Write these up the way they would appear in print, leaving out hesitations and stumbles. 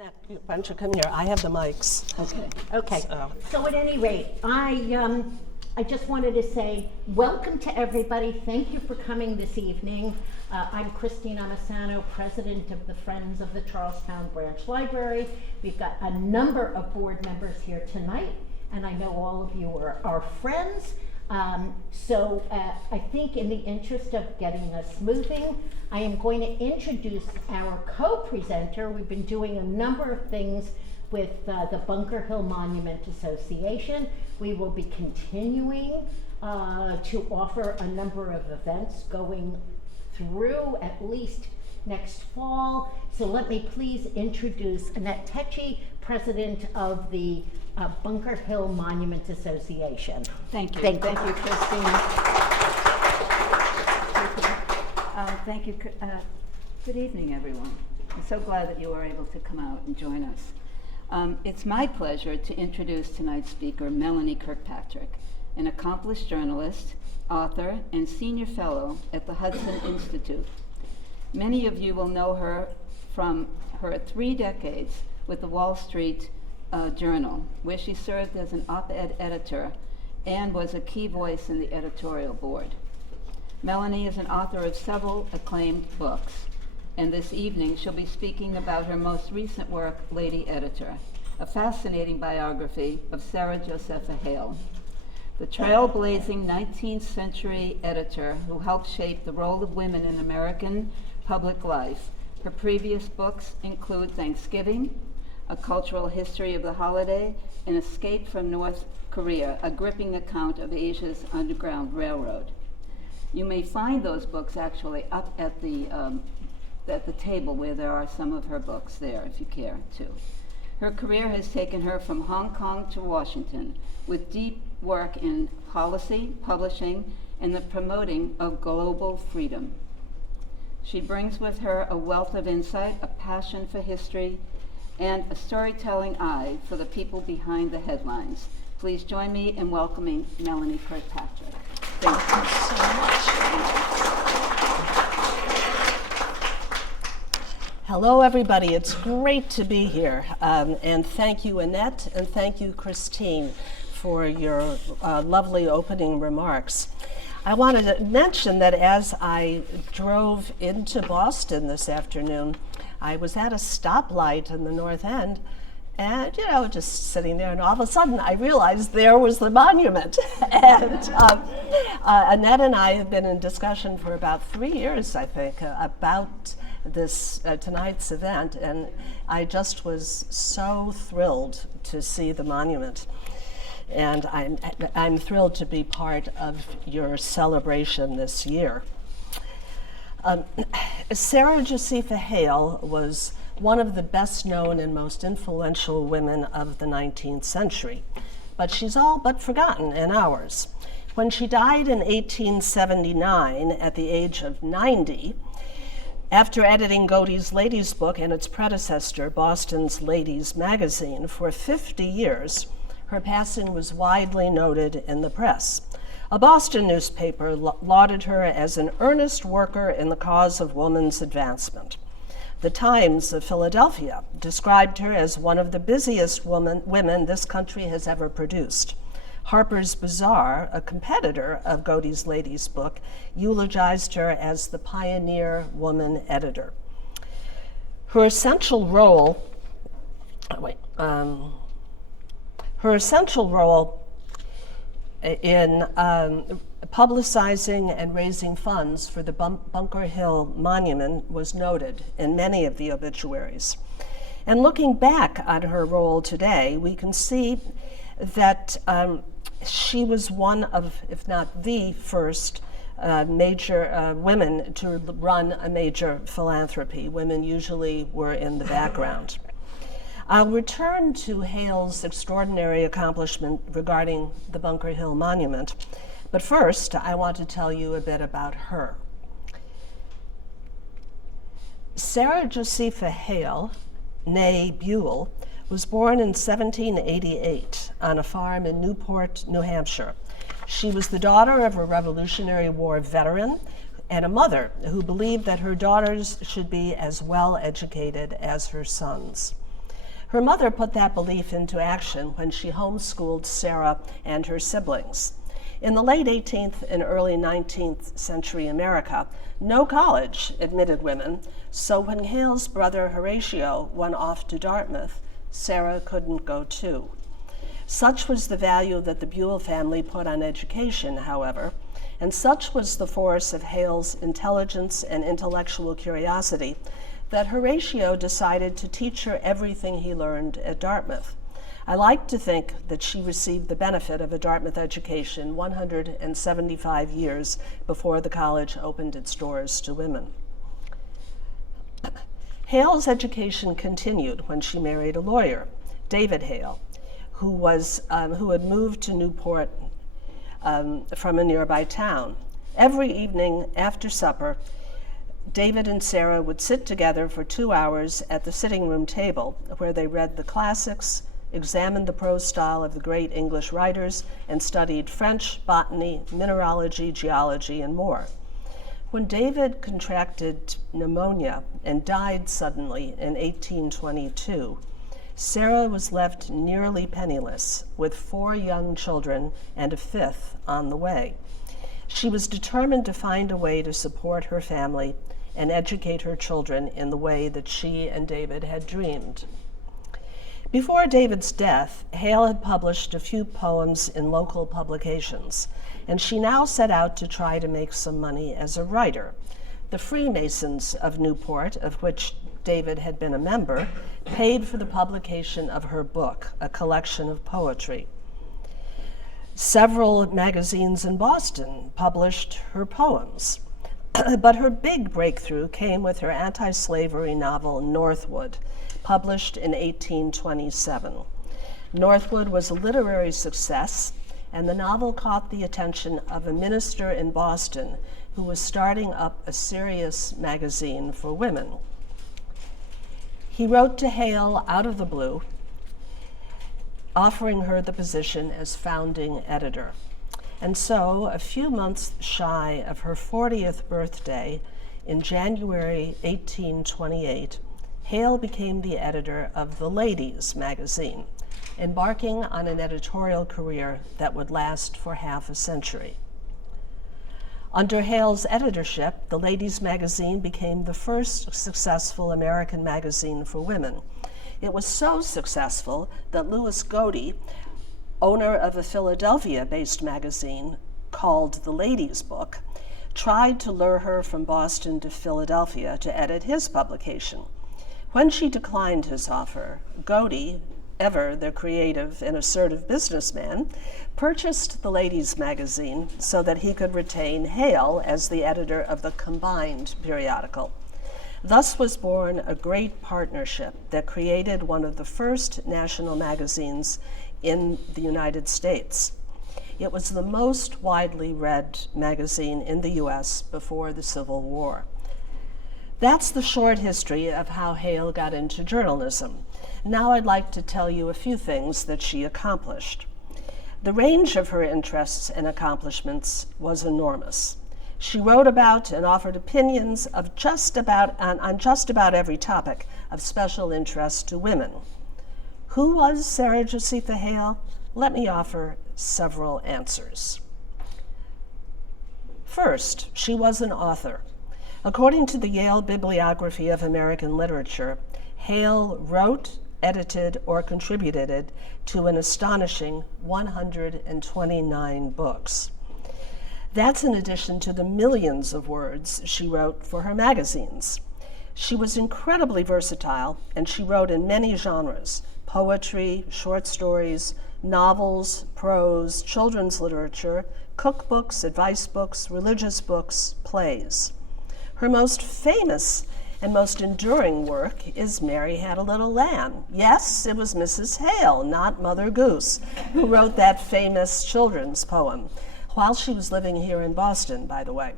Why don't you come here? I have the mics. Okay. So at any rate, I just wanted to say welcome to everybody. Thank you for coming this evening. I'm Christine Amasano, president of the Friends of the Charlestown Branch Library. We've got a number of board members here tonight, and I know all of you are friends. So I think in the interest of getting us moving, I am going to introduce our co-presenter. We've been doing a number of things with the Bunker Hill Monument Association. We will be continuing to offer a number of events going through at least next fall. So let me please introduce Annette Tecci, president of the Bunker Hill Monument Association. Thank you. Thank you, Christine. Thank you. Good evening, everyone. I'm so glad that you are able to come out and join us. It's my pleasure to introduce tonight's speaker, Melanie Kirkpatrick, an accomplished journalist, author, and senior fellow at the Hudson Institute. Many of you will know her from her 3 decades with the Wall Street Journal, where she served as an op-ed editor and was a key voice in the editorial board. Melanie is an author of several acclaimed books, and this evening she'll be speaking about her most recent work, Lady Editor, a fascinating biography of Sarah Josepha Hale, the trailblazing 19th century editor who helped shape the role of women in American public life. Her previous books include Thanksgiving, A Cultural History of the Holiday, and Escape from North Korea, a gripping account of Asia's Underground Railroad. You may find those books actually up at the table where there are some of her books there, if you care to. Her career has taken her from Hong Kong to Washington, with deep work in policy, publishing, and the promoting of global freedom. She brings with her a wealth of insight, a passion for history, and a storytelling eye for the people behind the headlines. Please join me in welcoming Melanie Kirkpatrick. Thank you so much. Hello, everybody. It's great to be here. And thank you, Annette, and thank you, Christine, for your lovely opening remarks. I wanted to mention that as I drove into Boston this afternoon, I was at a stoplight in the North End, and, just sitting there, and all of a sudden I realized there was the monument. And Annette and I have been in discussion for about 3 years, I think, about this tonight's event, and I just was so thrilled to see the monument. And I'm thrilled to be part of your celebration this year. Sarah Josepha Hale was one of the best known and most influential women of the 19th century, but she's all but forgotten in ours. When she died in 1879 at the age of 90, after editing Godey's Ladies book and its predecessor, Boston's Ladies magazine, for 50 years, her passing was widely noted in the press. A Boston newspaper lauded her as an earnest worker in the cause of women's advancement. The Times of Philadelphia described her as one of the busiest women this country has ever produced. Harper's Bazaar, a competitor of Godey's Ladies book, eulogized her as the pioneer woman editor. Her essential role in publicizing and raising funds for the Bunker Hill Monument was noted in many of the obituaries. And looking back on her role today, we can see that she was one of, if not the first, major women to run a major philanthropy. Women usually were in the background. I'll return to Hale's extraordinary accomplishment regarding the Bunker Hill Monument, but first I want to tell you a bit about her. Sarah Josepha Hale, née Buell, was born in 1788 on a farm in Newport, New Hampshire. She was the daughter of a Revolutionary War veteran and a mother who believed that her daughters should be as well educated as her sons. Her mother put that belief into action when she homeschooled Sarah and her siblings. In the late 18th and early 19th century America, no college admitted women, so when Hale's brother Horatio went off to Dartmouth, Sarah couldn't go too. Such was the value that the Buell family put on education, however, and such was the force of Hale's intelligence and intellectual curiosity that Horatio decided to teach her everything he learned at Dartmouth. I like to think that she received the benefit of a Dartmouth education 175 years before the college opened its doors to women. Hale's education continued when she married a lawyer, David Hale, who had moved to Newport from a nearby town. Every evening after supper, David and Sarah would sit together for 2 hours at the sitting room table where they read the classics, examined the prose style of the great English writers, and studied French, botany, mineralogy, geology, and more. When David contracted pneumonia and died suddenly in 1822, Sarah was left nearly penniless with 4 young children and a 5th on the way. She was determined to find a way to support her family and educate her children in the way that she and David had dreamed. Before David's death, Hale had published a few poems in local publications, and she now set out to try to make some money as a writer. The Freemasons of Newport, of which David had been a member, paid for the publication of her book, a collection of poetry. Several magazines in Boston published her poems, but her big breakthrough came with her anti-slavery novel, Northwood, published in 1827. Northwood was a literary success, and the novel caught the attention of a minister in Boston who was starting up a serious magazine for women. He wrote to Hale out of the blue, offering her the position as founding editor. And so, a few months shy of her 40th birthday, in January 1828, Hale became the editor of The Ladies magazine, embarking on an editorial career that would last for half a century. Under Hale's editorship, The Ladies magazine became the first successful American magazine for women. It was so successful that Louis Godey, owner of a Philadelphia-based magazine called The Ladies Book, tried to lure her from Boston to Philadelphia to edit his publication. When she declined his offer, Godey, ever the creative and assertive businessman, purchased The Ladies magazine so that he could retain Hale as the editor of the combined periodical. Thus was born a great partnership that created one of the first national magazines in the United States. It was the most widely read magazine in the US before the Civil War. That's the short history of how Hale got into journalism. Now I'd like to tell you a few things that she accomplished. The range of her interests and accomplishments was enormous. She wrote about and offered opinions of on just about every topic of special interest to women. Who was Sarah Josepha Hale? Let me offer several answers. First, she was an author. According to the Yale Bibliography of American Literature, Hale wrote, edited, or contributed to an astonishing 129 books. That's in addition to the millions of words she wrote for her magazines. She was incredibly versatile, and she wrote in many genres: poetry, short stories, novels, prose, children's literature, cookbooks, advice books, religious books, plays. Her most famous and most enduring work is Mary Had a Little Lamb. Yes, it was Mrs. Hale, not Mother Goose, who wrote that famous children's poem, while she was living here in Boston, by the way.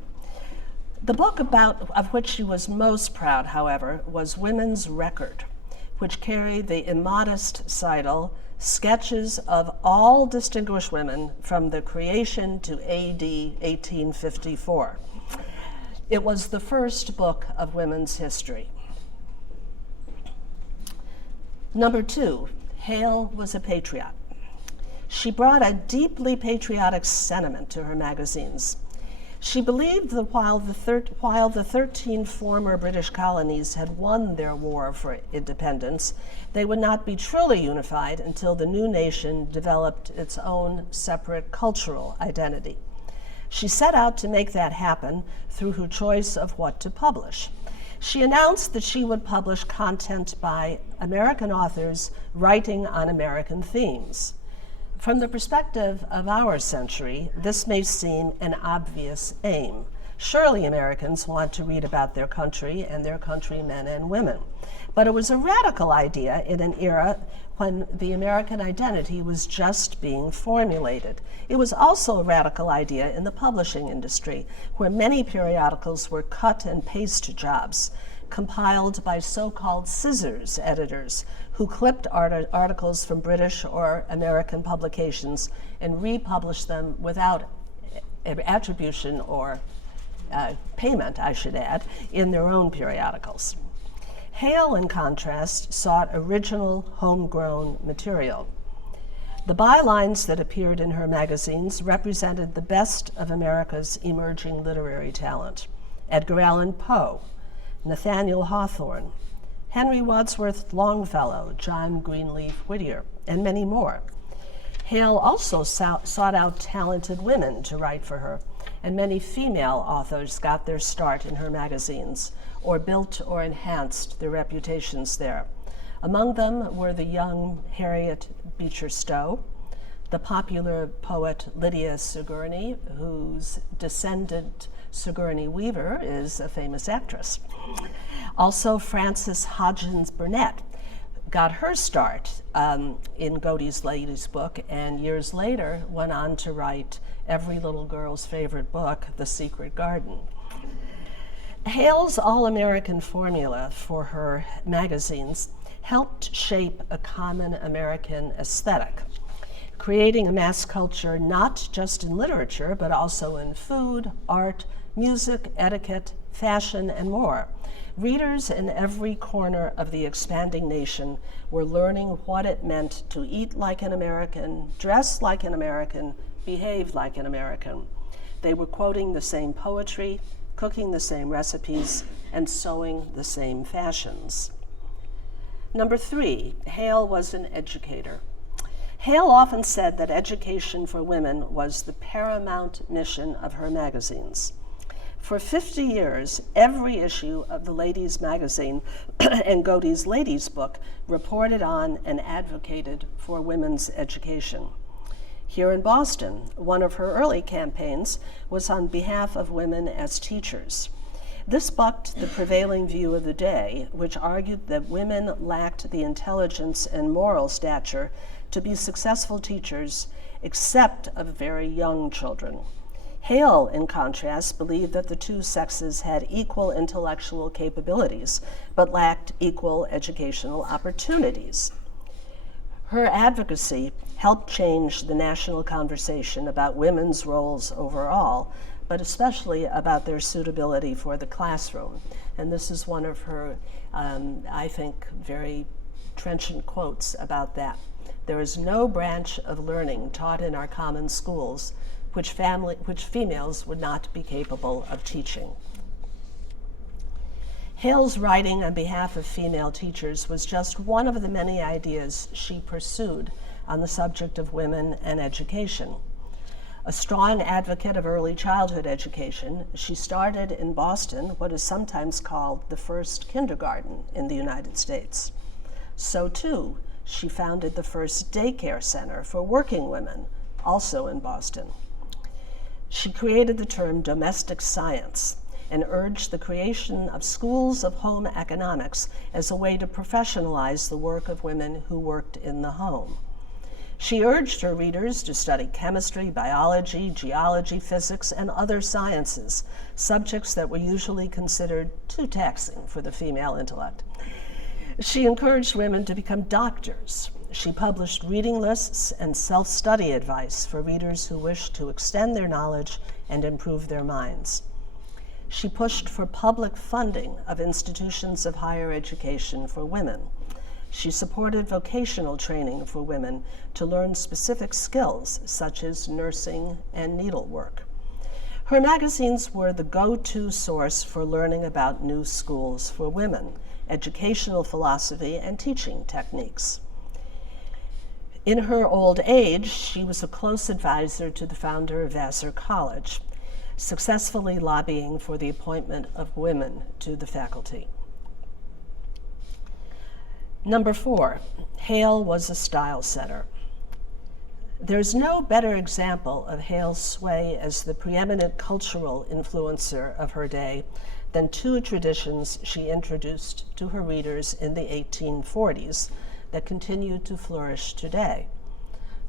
The book of which she was most proud, however, was Women's Record, which carried the immodest title, Sketches of All Distinguished Women from the Creation to AD 1854. It was the first book of women's history. Number 2, Hale was a patriot. She brought a deeply patriotic sentiment to her magazines. She believed that while the 13 former British colonies had won their war for independence, they would not be truly unified until the new nation developed its own separate cultural identity. She set out to make that happen through her choice of what to publish. She announced that she would publish content by American authors writing on American themes. From the perspective of our century, this may seem an obvious aim. Surely Americans want to read about their country and their countrymen and women. But it was a radical idea in an era when the American identity was just being formulated. It was also a radical idea in the publishing industry, where many periodicals were cut and paste jobs, compiled by so-called scissors editors who clipped articles from British or American publications and republished them without attribution or payment, I should add, in their own periodicals. Hale, in contrast, sought original, homegrown material. The bylines that appeared in her magazines represented the best of America's emerging literary talent: Edgar Allan Poe, Nathaniel Hawthorne, Henry Wadsworth Longfellow, John Greenleaf Whittier, and many more. Hale also sought out talented women to write for her, and many female authors got their start in her magazines, or built or enhanced their reputations there. Among them were the young Harriet Beecher Stowe, the popular poet Lydia Sigourney, whose descendant Sigourney Weaver is a famous actress. Also, Frances Hodgins Burnett got her start in Godey's Lady's Book, and years later went on to write every little girl's favorite book, The Secret Garden. Hale's all-American formula for her magazines helped shape a common American aesthetic, creating a mass culture not just in literature, but also in food, art, music, etiquette, fashion, and more. Readers in every corner of the expanding nation were learning what it meant to eat like an American, dress like an American, behave like an American. They were quoting the same poetry, cooking the same recipes, and sewing the same fashions. Number 3, Hale was an educator. Hale often said that education for women was the paramount mission of her magazines. For 50 years, every issue of the Ladies Magazine and Godey's Ladies Book reported on and advocated for women's education. Here in Boston, one of her early campaigns was on behalf of women as teachers. This bucked the prevailing view of the day, which argued that women lacked the intelligence and moral stature to be successful teachers, except of very young children. Hale, in contrast, believed that the two sexes had equal intellectual capabilities, but lacked equal educational opportunities. Her advocacy helped change the national conversation about women's roles overall, but especially about their suitability for the classroom. And this is one of her, I think, very trenchant quotes about that. There is no branch of learning taught in our common schools which females would not be capable of teaching. Hale's writing on behalf of female teachers was just one of the many ideas she pursued on the subject of women and education. A strong advocate of early childhood education, she started in Boston what is sometimes called the first kindergarten in the United States. So too, she founded the first daycare center for working women, also in Boston. She created the term domestic science and urged the creation of schools of home economics as a way to professionalize the work of women who worked in the home. She urged her readers to study chemistry, biology, geology, physics, and other sciences, subjects that were usually considered too taxing for the female intellect. She encouraged women to become doctors. She published reading lists and self-study advice for readers who wished to extend their knowledge and improve their minds. She pushed for public funding of institutions of higher education for women. She supported vocational training for women to learn specific skills such as nursing and needlework. Her magazines were the go-to source for learning about new schools for women, educational philosophy, and teaching techniques. In her old age, she was a close advisor to the founder of Vassar College, successfully lobbying for the appointment of women to the faculty. Number 4, Hale was a style setter. There's no better example of Hale's sway as the preeminent cultural influencer of her day than 2 traditions she introduced to her readers in the 1840s that continue to flourish today.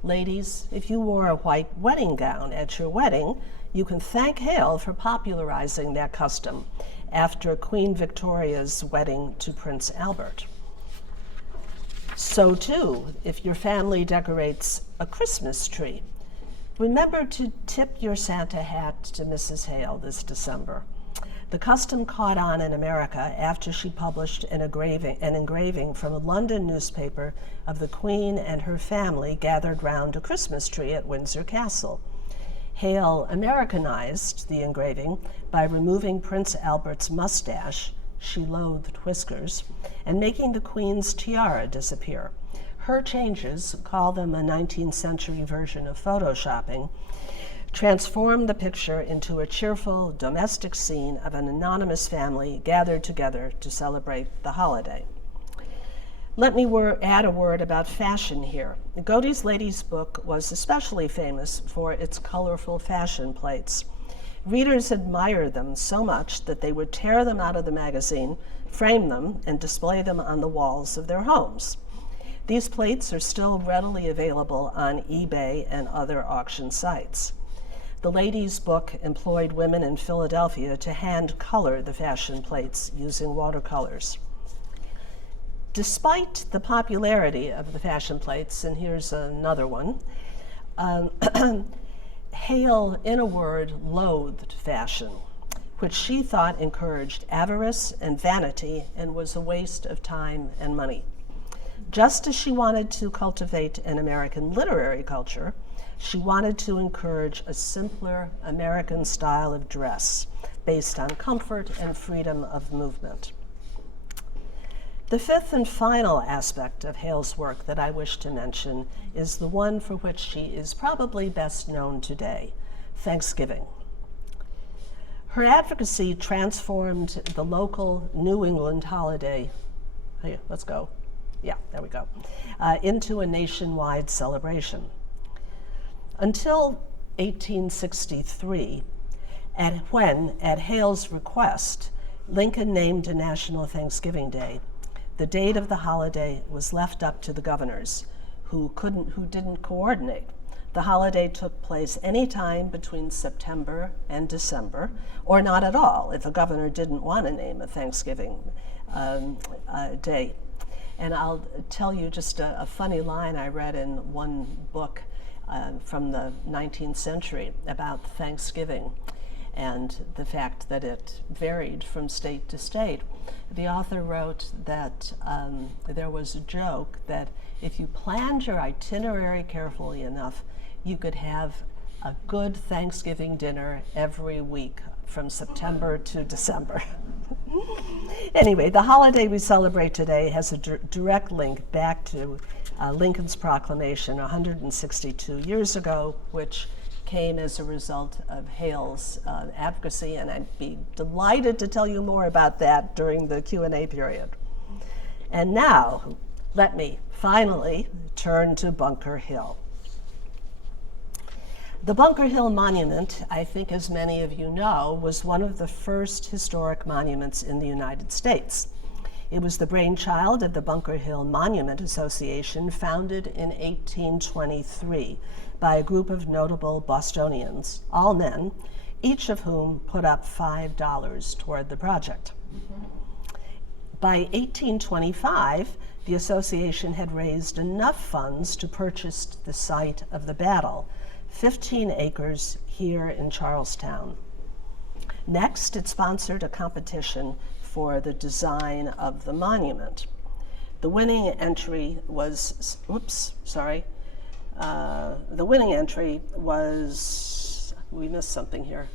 Ladies, if you wore a white wedding gown at your wedding, you can thank Hale for popularizing that custom after Queen Victoria's wedding to Prince Albert. So too, if your family decorates a Christmas tree, remember to tip your Santa hat to Mrs. Hale this December. The custom caught on in America after she published an engraving from a London newspaper of the Queen and her family gathered round a Christmas tree at Windsor Castle. Hale Americanized the engraving by removing Prince Albert's mustache, she loathed whiskers, and making the Queen's tiara disappear. Her changes, call them a 19th century version of photoshopping, transformed the picture into a cheerful domestic scene of an anonymous family gathered together to celebrate the holiday. Let me add a word about fashion here. Godey's Lady's Book was especially famous for its colorful fashion plates. Readers admired them so much that they would tear them out of the magazine, frame them, and display them on the walls of their homes. These plates are still readily available on eBay and other auction sites. The Lady's Book employed women in Philadelphia to hand color the fashion plates using watercolors. Despite the popularity of the fashion plates, and here's another one, Hale, in a word, loathed fashion, which she thought encouraged avarice and vanity and was a waste of time and money. Just as she wanted to cultivate an American literary culture, she wanted to encourage a simpler American style of dress based on comfort and freedom of movement. The 5th and final aspect of Hale's work that I wish to mention is the one for which she is probably best known today, Thanksgiving. Her advocacy transformed the local New England holiday, hey, let's go, yeah, there we go, into a nationwide celebration. Until 1863, when, at Hale's request, Lincoln named a National Thanksgiving Day, the date of the holiday was left up to the governors, who didn't coordinate. The holiday took place any time between September and December, or not at all if a governor didn't want to name a Thanksgiving day. And I'll tell you just a funny line I read in one book from the 19th century about Thanksgiving and the fact that it varied from state to state. The author wrote that there was a joke that if you planned your itinerary carefully enough, you could have a good Thanksgiving dinner every week from September to December. Anyway, the holiday we celebrate today has a direct link back to Lincoln's proclamation 162 years ago, which came as a result of Hale's advocacy, and I'd be delighted to tell you more about that during the Q&A period. And now, let me finally turn to Bunker Hill. The Bunker Hill Monument, I think as many of you know, was one of the first historic monuments in the United States. It was the brainchild of the Bunker Hill Monument Association, founded in 1823 by a group of notable Bostonians, all men, each of whom put up $5 toward the project. By 1825, the association had raised enough funds to purchase the site of the battle, 15 acres here in Charlestown. Next, it sponsored a competition for the design of the monument. The winning entry was, the winning entry was, we missed something here.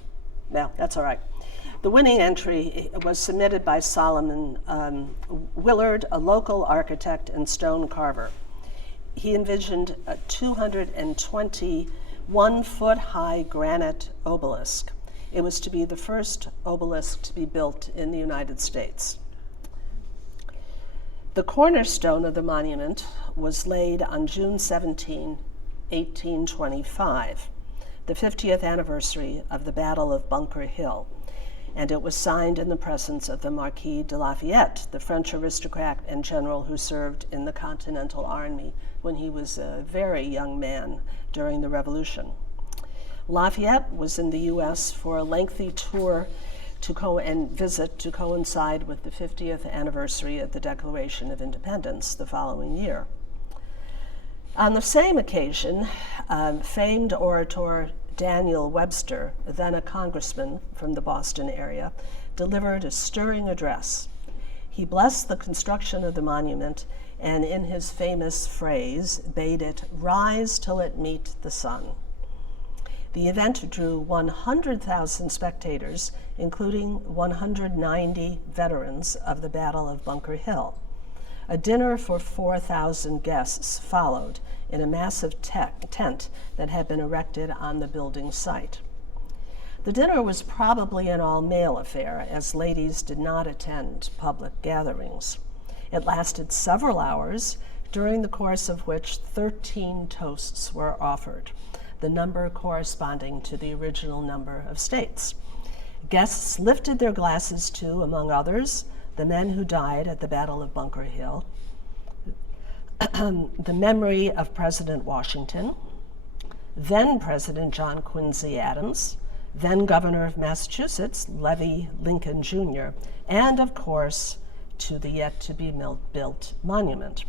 No, that's all right. The winning entry was submitted by Solomon Willard, a local architect and stone carver. He envisioned a 221-foot-high granite obelisk. It was to be the first obelisk to be built in the United States. The cornerstone of the monument was laid on June 17, 1825, the 50th anniversary of the Battle of Bunker Hill, and it was signed in the presence of the Marquis de Lafayette, the French aristocrat and general who served in the Continental Army when he was a very young man during the Revolution. Lafayette was in the U.S. for a lengthy tour and visit to coincide with the 50th anniversary of the Declaration of Independence the following year. On the same occasion, famed orator Daniel Webster, then a congressman from the Boston area, delivered a stirring address. He blessed the construction of the monument and, in his famous phrase, bade it rise till it meet the sun. The event drew 100,000 spectators, including 190 veterans of the Battle of Bunker Hill. A dinner for 4,000 guests followed in a massive tent that had been erected on the building site. The dinner was probably an all-male affair, as ladies did not attend public gatherings. It lasted several hours, during the course of which 13 toasts were offered, the number corresponding to the original number of states. Guests lifted their glasses to, among others, the men who died at the Battle of Bunker Hill, the memory of President Washington, then President John Quincy Adams, then Governor of Massachusetts, Levy Lincoln Jr., and of course, to the yet-to-be-built monument.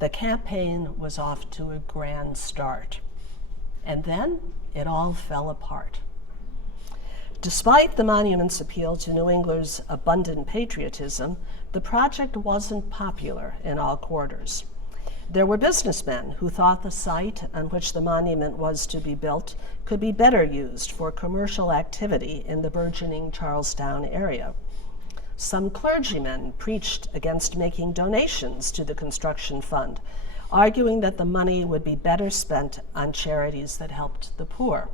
The campaign was off to a grand start, and then it all fell apart. Despite the monument's appeal to New England's abundant patriotism, the project wasn't popular in all quarters. There were businessmen who thought the site on which the monument was to be built could be better used for commercial activity in the burgeoning Charlestown area. Some clergymen preached against making donations to the construction fund, arguing that the money would be better spent on charities that helped the poor.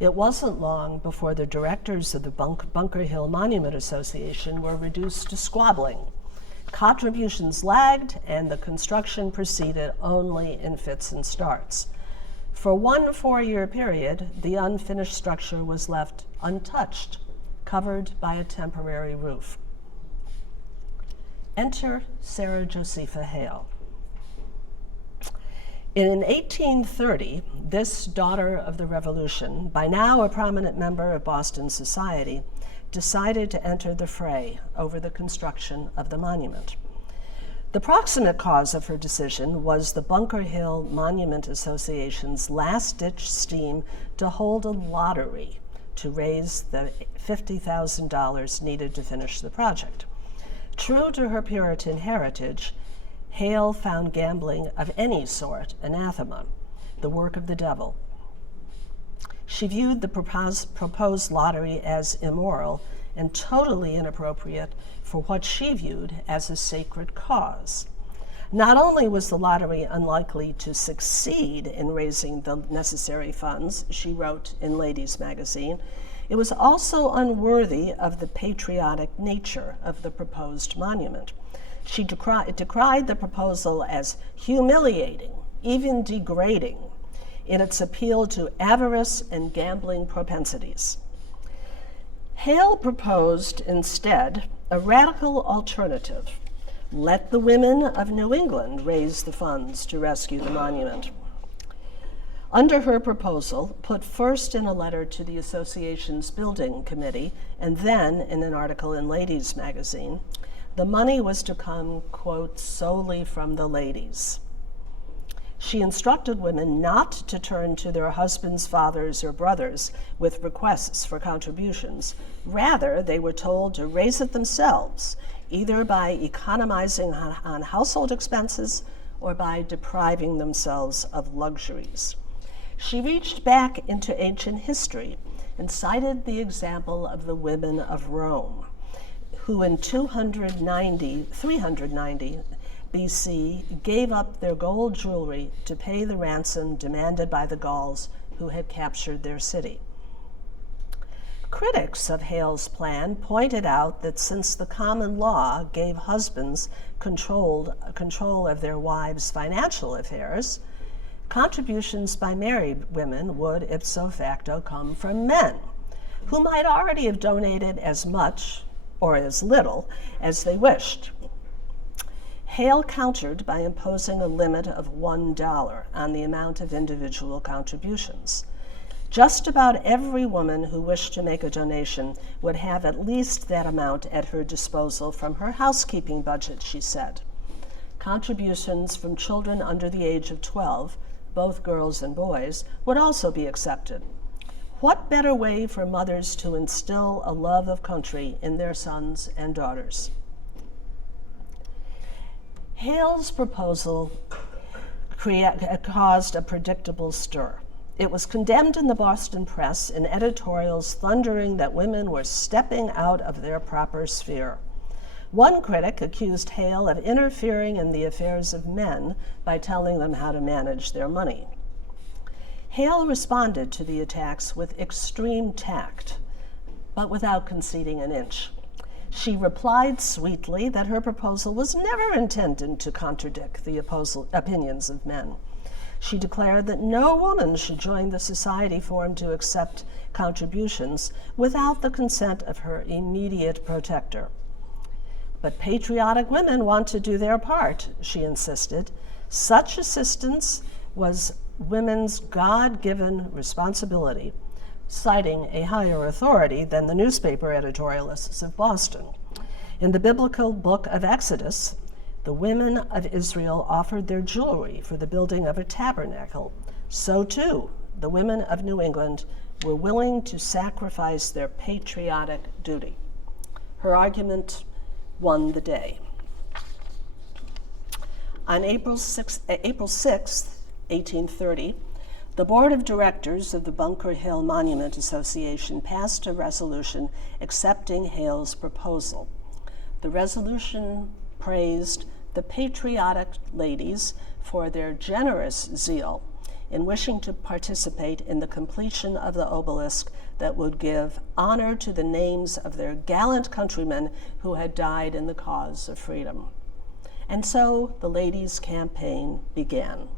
It wasn't long before the directors of the Bunker Hill Monument Association were reduced to squabbling. Contributions lagged, and the construction proceeded only in fits and starts. For one 4-year period, the unfinished structure was left untouched, covered by a temporary roof. Enter Sarah Josepha Hale. In 1830, this daughter of the Revolution, by now a prominent member of Boston society, decided to enter the fray over the construction of the monument. The proximate cause of her decision was the Bunker Hill Monument Association's last-ditch scheme to hold a lottery to raise the $50,000 needed to finish the project. True to her Puritan heritage, Hale found gambling of any sort anathema, the work of the devil. She viewed the proposed lottery as immoral and totally inappropriate for what she viewed as a sacred cause. Not only was the lottery unlikely to succeed in raising the necessary funds, she wrote in Ladies Magazine, it was also unworthy of the patriotic nature of the proposed monument. She decried the proposal as humiliating, even degrading, in its appeal to avarice and gambling propensities. Hale proposed instead a radical alternative. Let the women of New England raise the funds to rescue the monument. Under her proposal, put first in a letter to the association's building committee and then in an article in Ladies Magazine, the money was to come, quote, solely from the ladies. She instructed women not to turn to their husbands, fathers, or brothers with requests for contributions. Rather, they were told to raise it themselves, either by economizing on household expenses or by depriving themselves of luxuries. She reached back into ancient history and cited the example of the women of Rome, who in 390 BC gave up their gold jewelry to pay the ransom demanded by the Gauls who had captured their city. Critics of Hale's plan pointed out that since the common law gave husbands control of their wives' financial affairs, contributions by married women would ipso facto come from men, who might already have donated as much or as little as they wished. Hale countered by imposing a limit of $1 on the amount of individual contributions. Just about every woman who wished to make a donation would have at least that amount at her disposal from her housekeeping budget, she said. Contributions from children under the age of 12, both girls and boys, would also be accepted. What better way for mothers to instill a love of country in their sons and daughters? Hale's proposal caused a predictable stir. It was condemned in the Boston press in editorials thundering that women were stepping out of their proper sphere. One critic accused Hale of interfering in the affairs of men by telling them how to manage their money. Hale responded to the attacks with extreme tact, but without conceding an inch. She replied sweetly that her proposal was never intended to contradict the opinions of men. She declared that no woman should join the society formed to accept contributions without the consent of her immediate protector. But patriotic women want to do their part, she insisted. Such assistance was women's God-given responsibility, citing a higher authority than the newspaper editorialists of Boston. In the biblical book of Exodus, the women of Israel offered their jewelry for the building of a tabernacle. So too, the women of New England were willing to sacrifice their patriotic duty. Her argument won the day. On April 6, 1830, the Board of Directors of the Bunker Hill Monument Association passed a resolution accepting Hale's proposal. The resolution praised the patriotic ladies for their generous zeal in wishing to participate in the completion of the obelisk that would give honor to the names of their gallant countrymen who had died in the cause of freedom. And so the ladies' campaign began.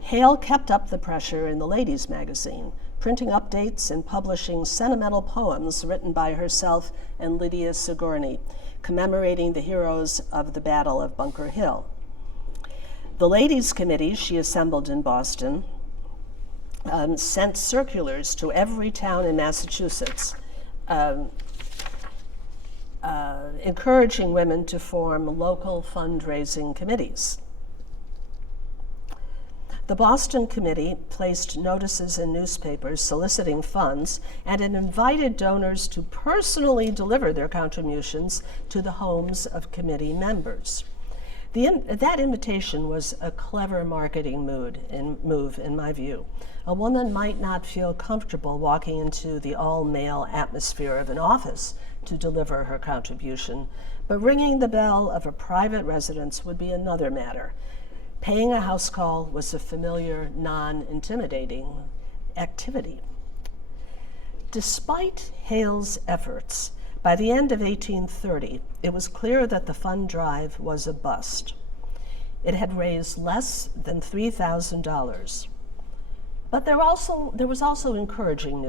Hale kept up the pressure in the ladies' magazine, printing updates and publishing sentimental poems written by herself and Lydia Sigourney, commemorating the heroes of the Battle of Bunker Hill. The ladies' committee she assembled in Boston sent circulars to every town in Massachusetts, encouraging women to form local fundraising committees. The Boston Committee placed notices in newspapers soliciting funds, and it invited donors to personally deliver their contributions to the homes of committee members. That invitation was a clever marketing move, in my view. A woman might not feel comfortable walking into the all-male atmosphere of an office to deliver her contribution, but ringing the bell of a private residence would be another matter. Paying a house call was a familiar, non-intimidating activity. Despite Hale's efforts, by the end of 1830, it was clear that the fund drive was a bust. It had raised less than $3,000. But there was also encouraging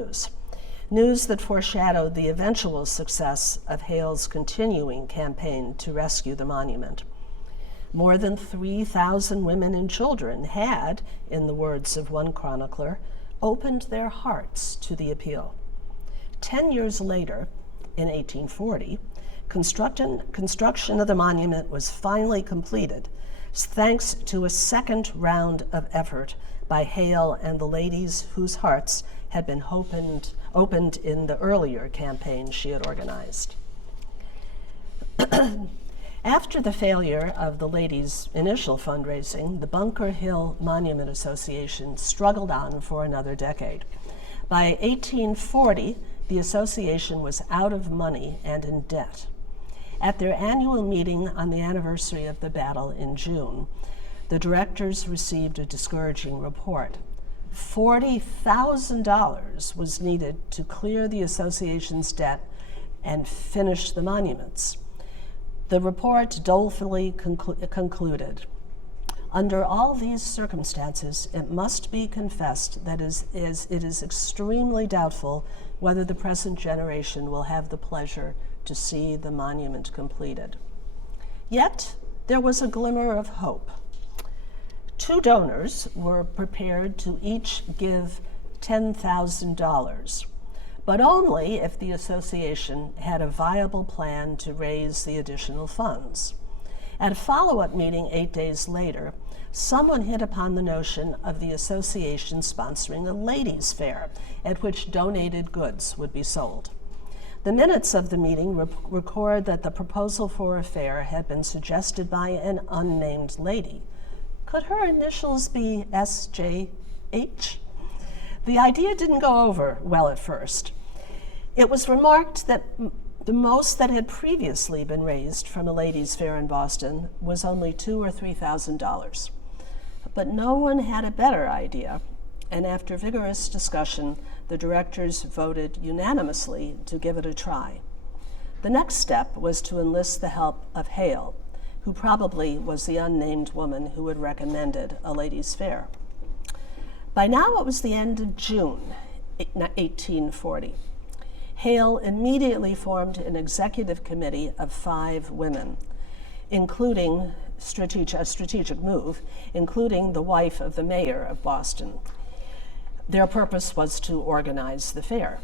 news that foreshadowed the eventual success of Hale's continuing campaign to rescue the monument. More than 3,000 women and children had, in the words of one chronicler, opened their hearts to the appeal. 10 years later, in 1840, construction of the monument was finally completed, thanks to a second round of effort by Hale and the ladies whose hearts had been opened in the earlier campaign she had organized. After the failure of the ladies' initial fundraising, the Bunker Hill Monument Association struggled on for another decade. By 1840, the association was out of money and in debt. At their annual meeting on the anniversary of the battle in June, the directors received a discouraging report. $40,000 was needed to clear the association's debt and finish the monuments. The report dolefully concluded, "Under all these circumstances, it must be confessed that it is extremely doubtful whether the present generation will have the pleasure to see the monument completed." Yet, there was a glimmer of hope. 2 donors were prepared to each give $10,000, but only if the association had a viable plan to raise the additional funds. At a follow-up meeting 8 days later, someone hit upon the notion of the association sponsoring a ladies' fair at which donated goods would be sold. The minutes of the meeting record that the proposal for a fair had been suggested by an unnamed lady. Could her initials be SJH? The idea didn't go over well at first. It was remarked that the most that had previously been raised from a ladies' fair in Boston was only $2,000 or $3,000. But no one had a better idea, and after vigorous discussion, the directors voted unanimously to give it a try. The next step was to enlist the help of Hale, who probably was the unnamed woman who had recommended a ladies' fair. By now it was the end of June 1840. Hale immediately formed an executive committee of 5 women, including a strategic move, including the wife of the mayor of Boston. Their purpose was to organize the fair.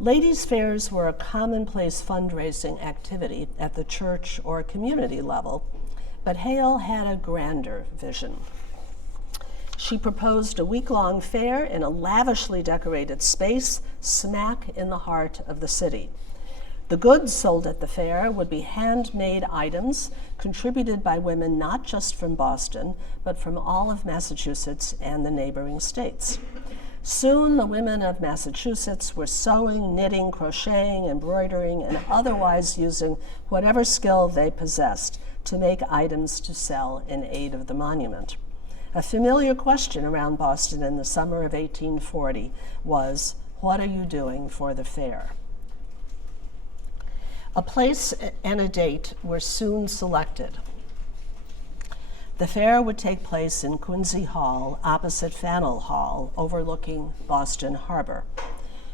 Ladies' fairs were a commonplace fundraising activity at the church or community level, but Hale had a grander vision. She proposed a week-long fair in a lavishly decorated space smack in the heart of the city. The goods sold at the fair would be handmade items contributed by women not just from Boston, but from all of Massachusetts and the neighboring states. Soon the women of Massachusetts were sewing, knitting, crocheting, embroidering, and otherwise using whatever skill they possessed to make items to sell in aid of the monument. A familiar question around Boston in the summer of 1840 was, "What are you doing for the fair?" A place and a date were soon selected. The fair would take place in Quincy Hall, opposite Faneuil Hall, overlooking Boston Harbor.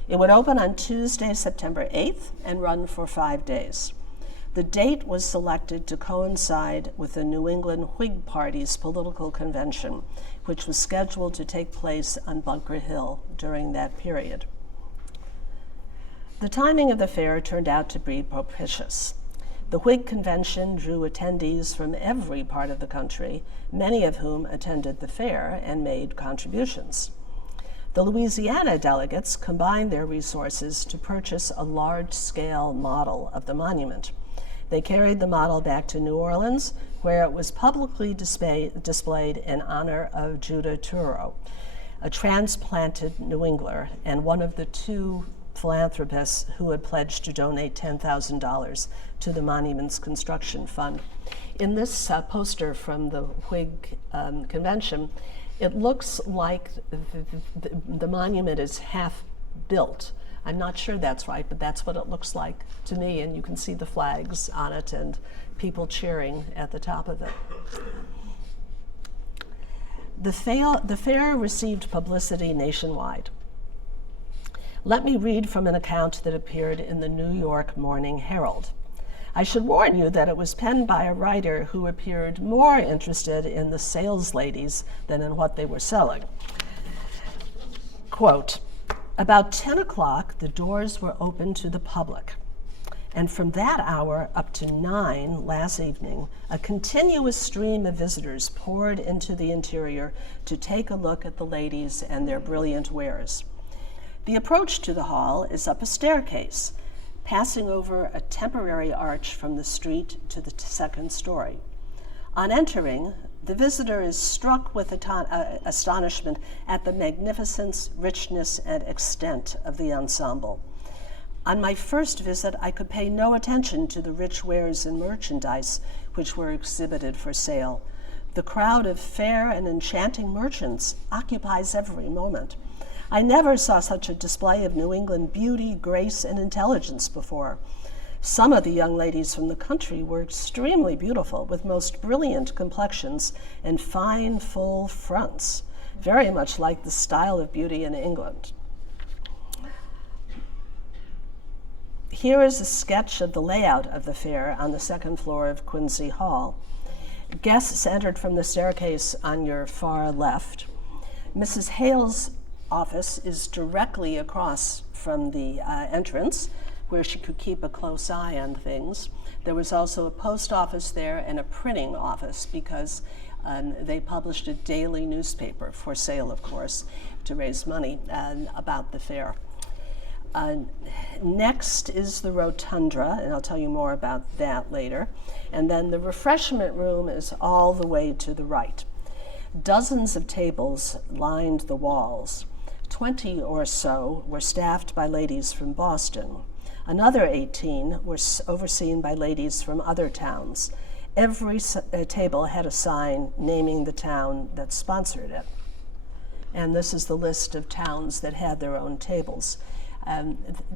It would open on Tuesday, September 8th, and run for 5 days. The date was selected to coincide with the New England Whig Party's political convention, which was scheduled to take place on Bunker Hill during that period. The timing of the fair turned out to be propitious. The Whig convention drew attendees from every part of the country, many of whom attended the fair and made contributions. The Louisiana delegates combined their resources to purchase a large-scale model of the monument. They carried the model back to New Orleans, where it was publicly displayed in honor of Judah Turow, a transplanted New Englander and one of the 2 philanthropists who had pledged to donate $10,000 to the monument's construction fund. In this poster from the Whig convention, it looks like the monument is half built. I'm not sure that's right, but that's what it looks like to me, and you can see the flags on it and people cheering at the top of it. The fair received publicity nationwide. Let me read from an account that appeared in the New York Morning Herald. I should warn you that it was penned by a writer who appeared more interested in the sales ladies than in what they were selling. Quote, "About 10 o'clock, the doors were opened to the public, and from that hour up to 9 last evening, a continuous stream of visitors poured into the interior to take a look at the ladies and their brilliant wares. The approach to the hall is up a staircase. passing over a temporary arch from the street to the second story. On entering, the visitor is struck with astonishment at the magnificence, richness, and extent of the ensemble. On my first visit, I could pay no attention to the rich wares and merchandise which were exhibited for sale. The crowd of fair and enchanting merchants occupies every moment. I never saw such a display of New England beauty, grace, and intelligence before. Some of the young ladies from the country were extremely beautiful, with most brilliant complexions and fine, full fronts, very much like the style of beauty in England. Here is a sketch of the layout of the fair on the second floor of Quincy Hall. Guests entered from the staircase on your far left. Mrs. Hale's office is directly across from the entrance, where she could keep a close eye on things. There was also a post office there and a printing office because they published a daily newspaper for sale, of course, to raise money about the fair. Next is the rotunda, and I'll tell you more about that later. And then the refreshment room is all the way to the right. Dozens of tables lined the walls. 20 or so were staffed by ladies from Boston. Another 18 were overseen by ladies from other towns. Every table had a sign naming the town that sponsored it. And this is the list of towns that had their own tables.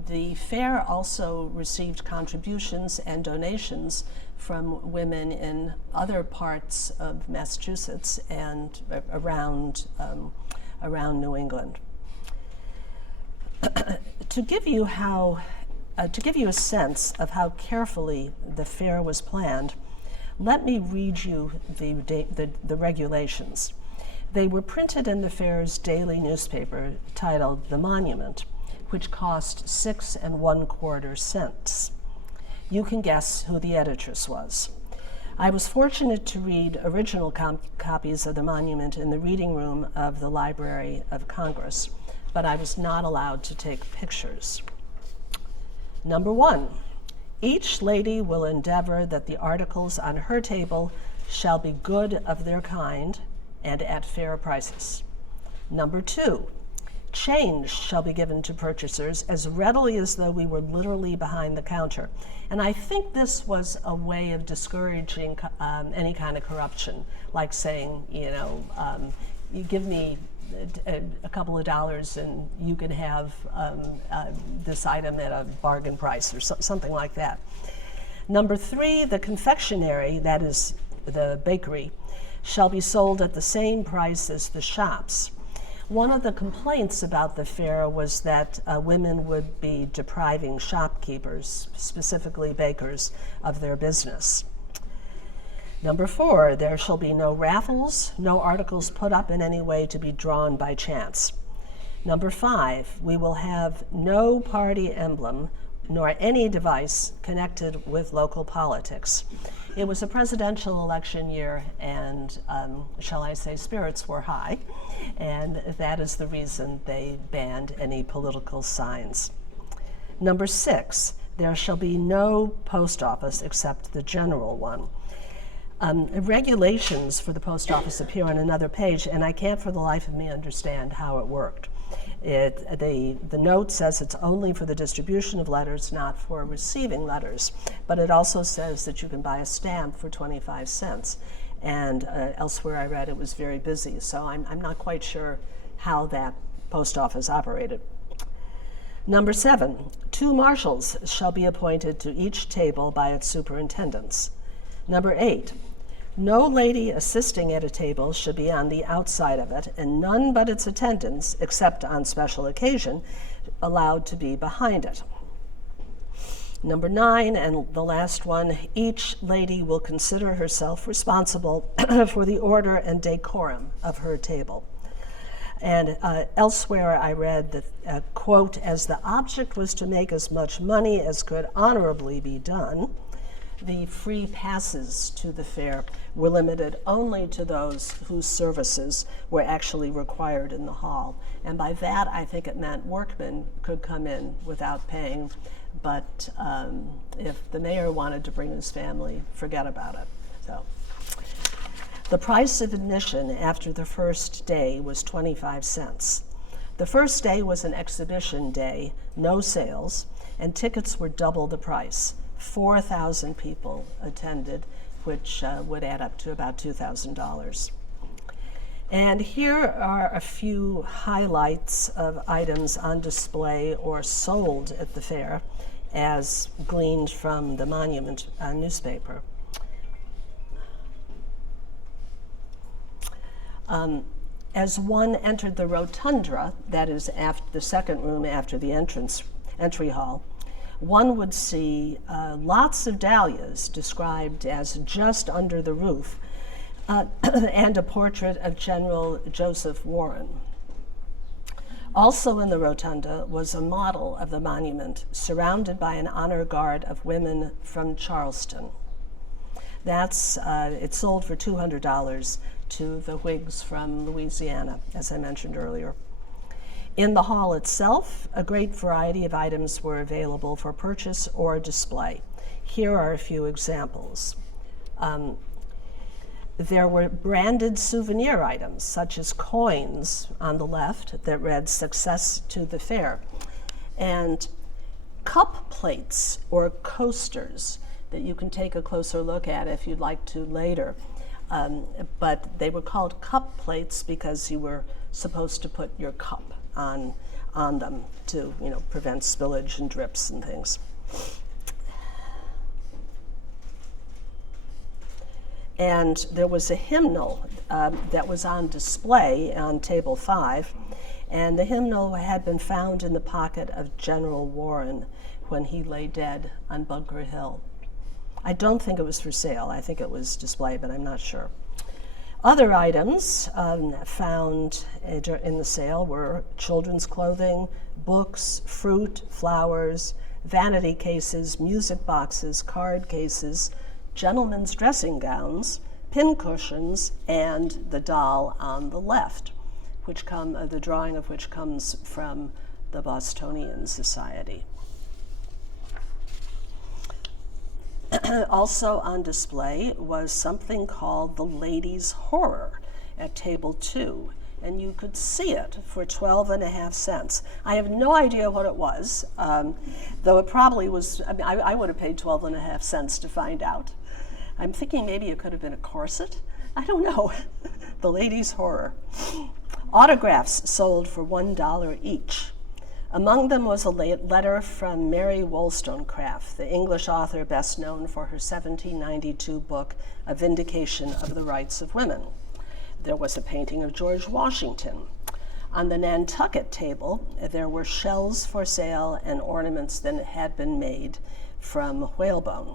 The fair also received contributions and donations from women in other parts of Massachusetts and around New England. To give you a sense of how carefully the fair was planned, let me read you the regulations. They were printed in the fair's daily newspaper titled The Monument, which cost 6 1/4 cents. You can guess who the editress was. I was fortunate to read original copies of the monument in the reading room of the Library of Congress, but I was not allowed to take pictures. Number 1, each lady will endeavor that the articles on her table shall be good of their kind and at fair prices. Number 2, change shall be given to purchasers as readily as though we were literally behind the counter. And I think this was a way of discouraging any kind of corruption, like saying, you give me a couple of dollars and you can have this item at a bargain price or something like that. Number 3, the confectionery, that is the bakery, shall be sold at the same price as the shops. One of the complaints about the fair was that women would be depriving shopkeepers, specifically bakers, of their business. Number 4, there shall be no raffles, no articles put up in any way to be drawn by chance. Number 5, we will have no party emblem nor any device connected with local politics. It was a presidential election year, and shall I say, spirits were high, and that is the reason they banned any political signs. Number 6, there shall be no post office except the general one. Regulations for the post office appear on another page, and I can't for the life of me understand how it worked. The note says it's only for the distribution of letters, not for receiving letters, but it also says that you can buy a stamp for 25 cents. And elsewhere I read it was very busy, so I'm not quite sure how that post office operated. Number 7, 2 marshals shall be appointed to each table by its superintendents. Number 8, no lady assisting at a table should be on the outside of it, and none but its attendants, except on special occasion, allowed to be behind it. Number 9, and the last one, each lady will consider herself responsible for the order and decorum of her table. And elsewhere I read that, quote, as the object was to make as much money as could honorably be done, the free passes to the fair were limited only to those whose services were actually required in the hall. And by that, I think it meant workmen could come in without paying but if the mayor wanted to bring his family, forget about it. So, the price of admission after the first day was 25 cents. The first day was an exhibition day, no sales, and tickets were double the price. 4,000 people attended, which would add up to about $2,000. And here are a few highlights of items on display or sold at the fair, as gleaned from the Monument newspaper. As one entered the rotunda, that is after the second room after the entry hall, one would see lots of dahlias described as just under the roof, and a portrait of General Joseph Warren. Also in the rotunda was a model of the monument surrounded by an honor guard of women from Charlestown. It sold for $200 to the Whigs from Louisiana, as I mentioned earlier. In the hall itself, a great variety of items were available for purchase or display. Here are a few examples. There were branded souvenir items, such as coins on the left that read "Success to the Fair," and cup plates or coasters that you can take a closer look at if you'd like to later. But they were called cup plates because you were supposed to put your cup on them to, prevent spillage and drips and things. And there was a hymnal that was on display on table 5, and the hymnal had been found in the pocket of General Warren when he lay dead on Bunker Hill. I don't think it was for sale. I think it was display, but I'm not sure. Other items found in the sale were children's clothing, books, fruit, flowers, vanity cases, music boxes, card cases, gentlemen's dressing gowns, pin cushions, and the doll on the left, the drawing of which comes from the Bostonian Society. Also on display was something called the Ladies' Horror at table 2, and you could see it for 12.5 cents. I have no idea what it was, though it probably was. I would have paid 12.5 cents to find out. I'm thinking maybe it could have been a corset. I don't know. The Ladies' Horror. Autographs sold for $1 each. Among them was a letter from Mary Wollstonecraft, the English author best known for her 1792 book, A Vindication of the Rights of Women. There was a painting of George Washington. On the Nantucket table, there were shells for sale and ornaments that had been made from whalebone.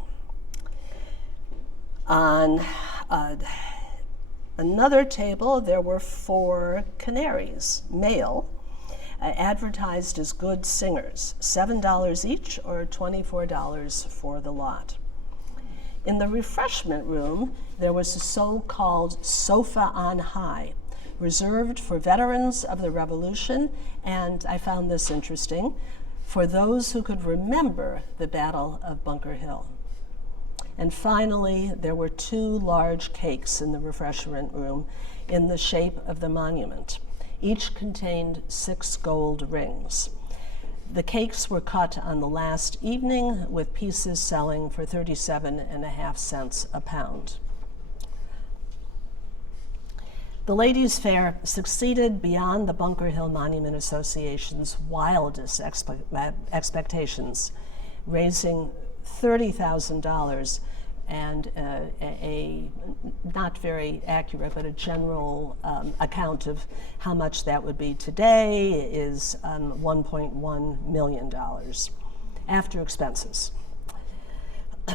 On another table, there were 4 canaries, male, advertised as good singers, $7 each or $24 for the lot. In the refreshment room, there was a so-called sofa on high, reserved for veterans of the Revolution, and I found this interesting, for those who could remember the Battle of Bunker Hill. And finally, there were 2 large cakes in the refreshment room in the shape of the monument. Each contained 6 gold rings. The cakes were cut on the last evening, with pieces selling for 37.5 cents a pound. The Ladies' Fair succeeded beyond the Bunker Hill Monument Association's wildest expectations, raising $30,000, and a not very accurate, but a general account of how much that would be today is $1.1 million after expenses.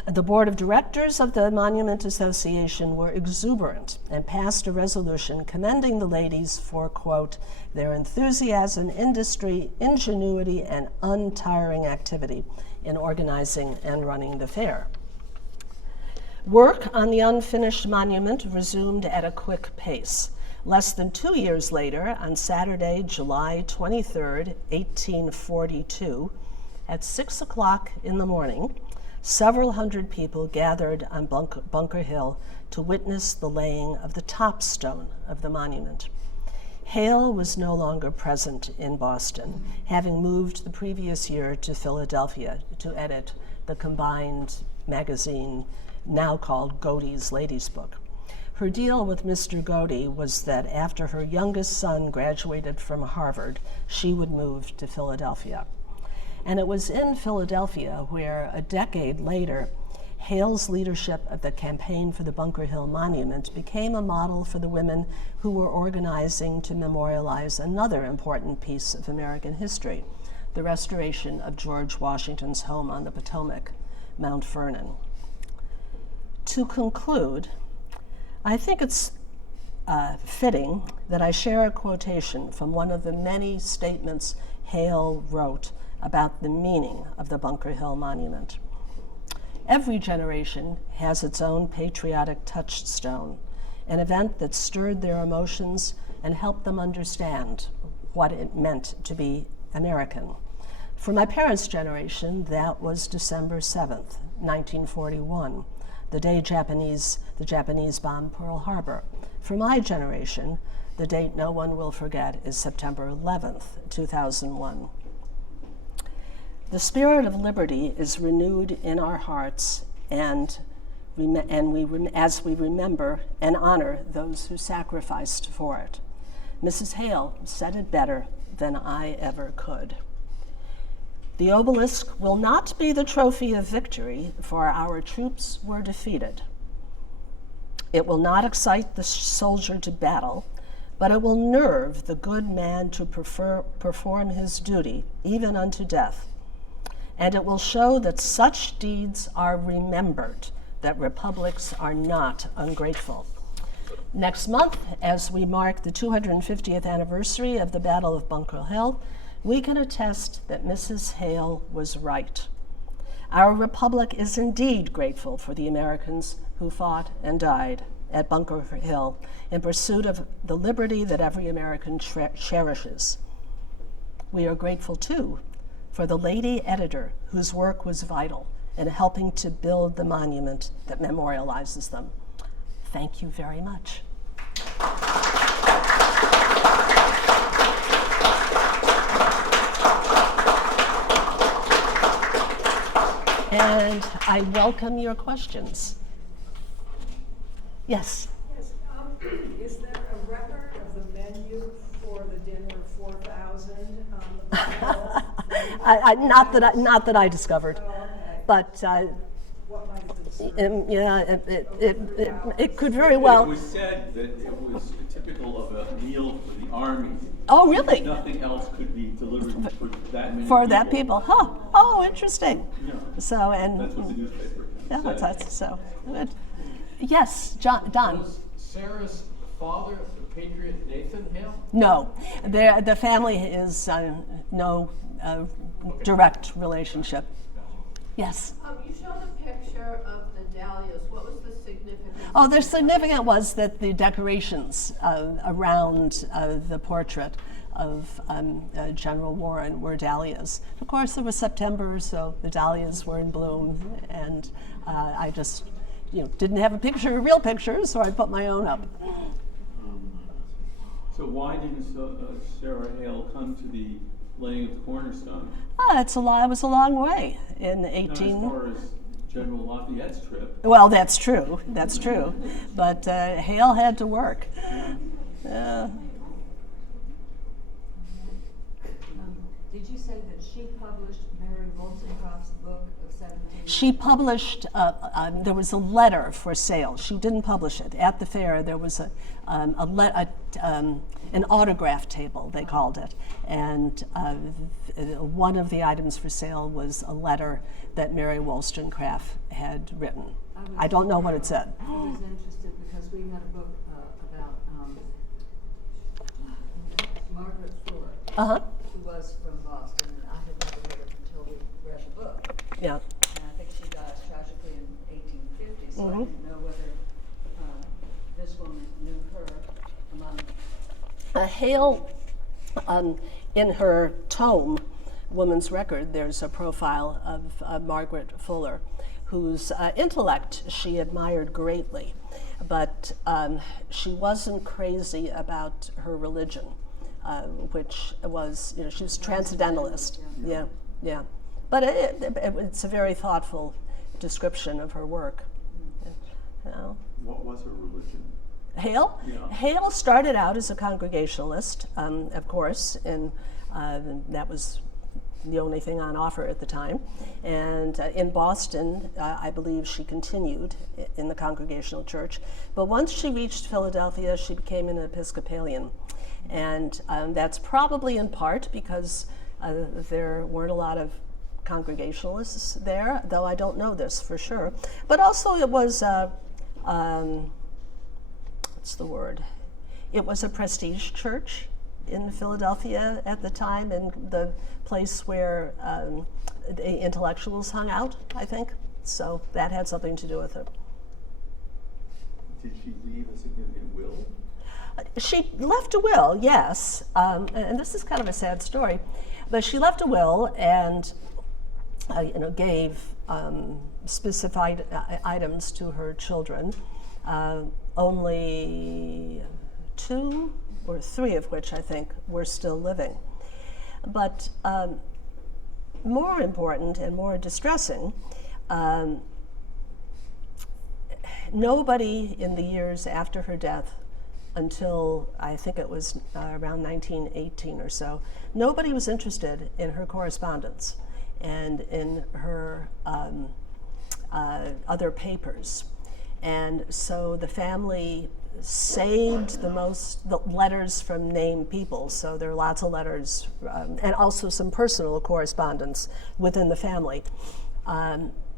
The board of directors of the Monument Association were exuberant and passed a resolution commending the ladies for, quote, their enthusiasm, industry, ingenuity, and untiring activity in organizing and running the fair. Work on the unfinished monument resumed at a quick pace. Less than 2 years later, on Saturday, July 23rd, 1842, At 6 o'clock in the morning, several hundred people gathered on Bunker Hill to witness the laying of the top stone of the monument. Hale was no longer present in Boston, having moved the previous year to Philadelphia to edit the combined magazine now called Godey's Ladies' Book. Her deal with Mr. Godey was that after her youngest son graduated from Harvard, she would move to Philadelphia. And it was in Philadelphia where, a decade later, Hale's leadership of the campaign for the Bunker Hill Monument became a model for the women who were organizing to memorialize another important piece of American history, the restoration of George Washington's home on the Potomac, Mount Vernon. To conclude, I think it's fitting that I share a quotation from one of the many statements Hale wrote about the meaning of the Bunker Hill Monument. Every generation has its own patriotic touchstone, an event that stirred their emotions and helped them understand what it meant to be American. For my parents' generation, that was December 7th, 1941, the day the Japanese bombed Pearl Harbor. For my generation, the date no one will forget is September 11th, 2001. The spirit of liberty is renewed in our hearts, as we remember and honor those who sacrificed for it. Mrs. Hale said it better than I ever could. The obelisk will not be the trophy of victory, for our troops were defeated. It will not excite the soldier to battle, but it will nerve the good man to perform his duty, even unto death. And it will show that such deeds are remembered, that republics are not ungrateful. Next month, as we mark the 250th anniversary of the Battle of Bunker Hill, we can attest that Mrs. Hale was right. Our republic is indeed grateful for the Americans who fought and died at Bunker Hill in pursuit of the liberty that every American cherishes. We are grateful, too, for the lady editor whose work was vital in helping to build the monument that memorializes them. Thank you very much. And I welcome your questions. Yes? Yes. Is there a record of the menu for the dinner of 4,000? Not that I discovered, Oh, okay. but What might have been served? it could very well. It was said that it was typical of a meal for the army. Oh, really? Nothing else could be delivered for that many For people. that people, huh? Oh, interesting. Yeah. So That's what the newspaper said. that's so good. Yes, Don. Was Sarah's father the patriot Nathan Hale? No, the family is no direct relationship. Yes. You showed a picture of the dahlias. What was the significance? Oh, the significant was that the decorations around the portrait of General Warren were dahlias. Of course, it was September, so the dahlias were in bloom, and I just, didn't have a real picture, so I put my own up. So why didn't Sarah Hale come to the laying of the cornerstone? It was a long way in Not 18. as far as General Lafayette's trip. Well, that's true. But Hale had to work. Did you say that she published Mary Wollstonecraft's book of 17? She published, there was a letter for sale. She didn't publish it. At the fair, there was an autograph table, they called it. And one of the items for sale was a letter that Mary Wollstonecraft had written. I don't know what it said. I was interested because we had a book about Margaret Fuller, Uh-huh. who was from Boston, and I had never heard of her until we read the book. Yeah. And I think she died tragically in 1850, so I Mhm. didn't know whether this woman knew her among Hale, in her tome, Woman's Record, there's a profile of Margaret Fuller, whose intellect she admired greatly, but she wasn't crazy about her religion, which was, she was transcendentalist. Yeah. But it's a very thoughtful description of her work. What was her religion? Hale? Yeah. Hale started out as a Congregationalist, of course, and that was the only thing on offer at the time. And in Boston, I believe she continued in the Congregational Church. But once she reached Philadelphia, she became an Episcopalian. And that's probably in part because there weren't a lot of Congregationalists there, though I don't know this for sure. But also it was, what's the word? It was a prestige church in Philadelphia at the time, and the place where the intellectuals hung out, I think. So that had something to do with it. Did she leave a significant will? She left a will, yes, and this is kind of a sad story, but she left a will and gave specified items to her children, only 2 or 3 of which I think were still living. But more important and more distressing, nobody in the years after her death, until I think it was around 1918 or so, nobody was interested in her correspondence and in her other papers. And so the family saved the letters from named people, so there are lots of letters, and also some personal correspondence within the family.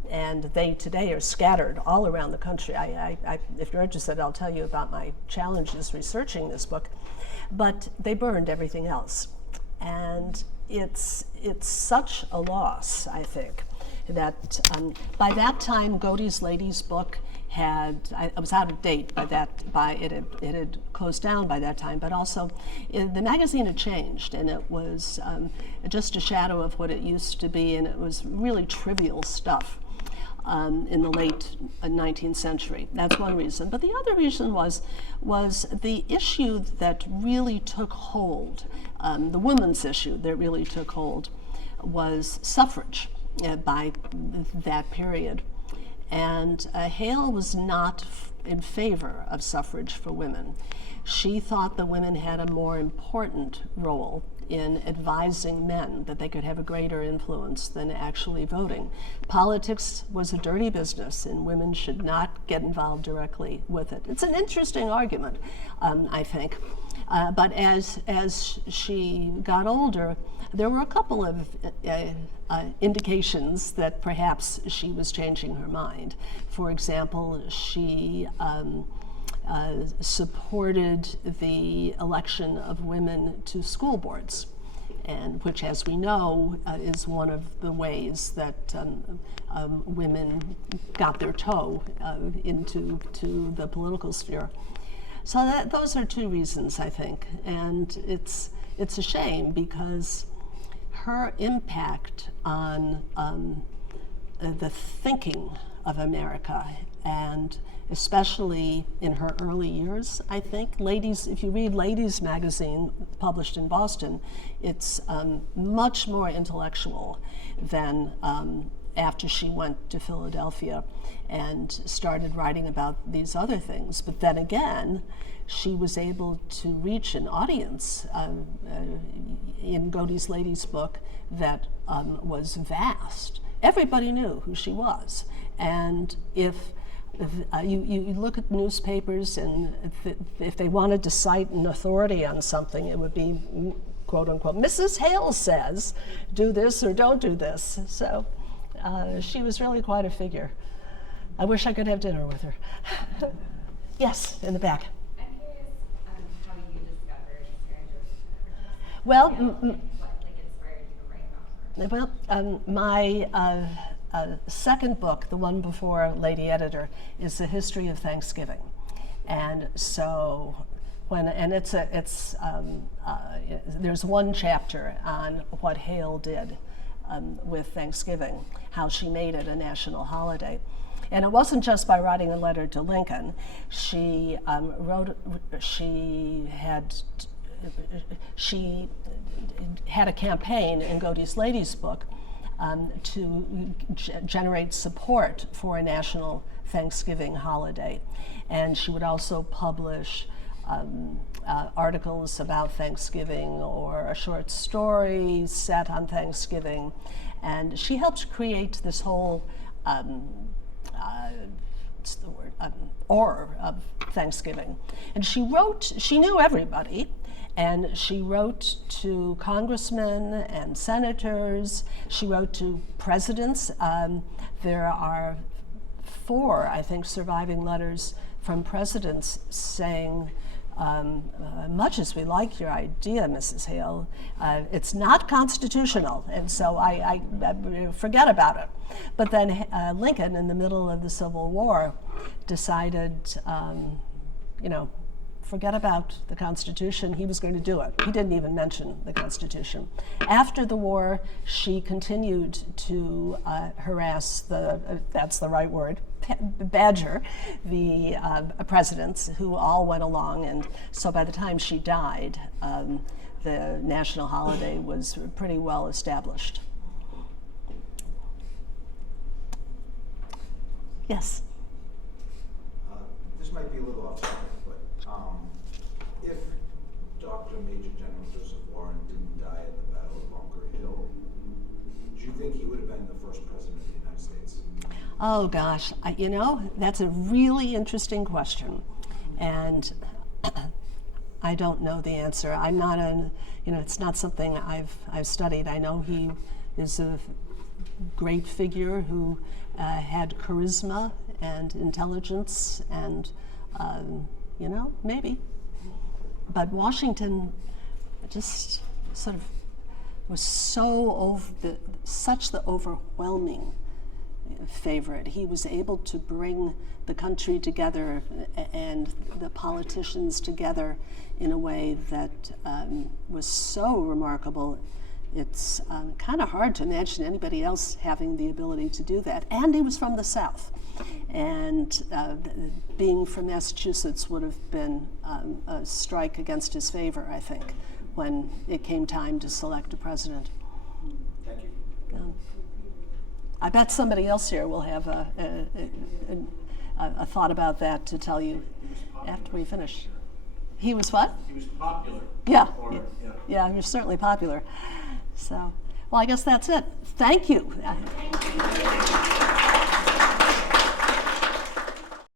And they today are scattered all around the country. If you're interested, I'll tell you about my challenges researching this book. But they burned everything else. And it's such a loss, I think, that by that time, Godey's Lady's book I was out of date it had closed down by that time, but also the magazine had changed, and it was just a shadow of what it used to be, and it was really trivial stuff in the late 19th century. That's one reason. But the other reason was the issue that really took hold, the women's issue that really took hold, was suffrage by that period. And Hale was not in favor of suffrage for women. She thought that women had a more important role in advising men, that they could have a greater influence than actually voting. Politics was a dirty business, and women should not get involved directly with it. It's an interesting argument, I think. But as she got older, there were a couple of indications that perhaps she was changing her mind. For example, she supported the election of women to school boards, and which, as we know, is one of the ways that women got their toe into the political sphere. So those are 2 reasons, I think, and it's a shame because her impact on the thinking of America, and especially in her early years, I think. If you read Ladies magazine published in Boston, it's much more intellectual than after she went to Philadelphia and started writing about these other things. But then again, she was able to reach an audience in Godey's Lady's book that was vast. Everybody knew who she was. And if you look at newspapers, and if they wanted to cite an authority on something, it would be, quote unquote, Mrs. Hale says, do this or don't do this. So she was really quite a figure. I wish I could have dinner with her. Yes, in the back. I'm curious how you discovered Sarah Josepha. Well, What inspired you to write about her? Well, my second book, the one before Lady Editor, is the history of Thanksgiving. And so there's one chapter on what Hale did with Thanksgiving, how she made it a national holiday. And it wasn't just by writing a letter to Lincoln. She had a campaign in Godey's Lady's book to generate support for a national Thanksgiving holiday. And she would also publish articles about Thanksgiving or a short story set on Thanksgiving. And she helped create this whole aura of Thanksgiving. And she knew everybody, and she wrote to congressmen and senators. She wrote to presidents. There are 4, I think, surviving letters from presidents saying, much as we like your idea, Mrs. Hale, it's not constitutional, and so I forget about it. But then Lincoln, in the middle of the Civil War, decided, forget about the Constitution. He was going to do it. He didn't even mention the Constitution. After the war, she continued to harass that's the right word, badger the presidents, who all went along. And so by the time she died, the national holiday was pretty well established. Yes? This might be a little off topic, but if Dr. Major General Joseph Warren didn't die at the Battle of Bunker Hill, do you think he would have been the first president of the United States? Oh gosh, that's a really interesting question, and I don't know the answer. I'm not it's not something I've studied. I know he is a great figure who had charisma and intelligence, and maybe. But Washington just sort of was such the overwhelming favorite. He was able to bring the country together and the politicians together in a way that was so remarkable. It's kind of hard to imagine anybody else having the ability to do that. And he was from the South. And being from Massachusetts would have been a strike against his favor, I think, when it came time to select a president. Thank you. I bet somebody else here will have a thought about that to tell you after we finish. He was what? He was popular. Yeah. Yeah, he was certainly popular. So, well, I guess that's it. Thank you. Thank you.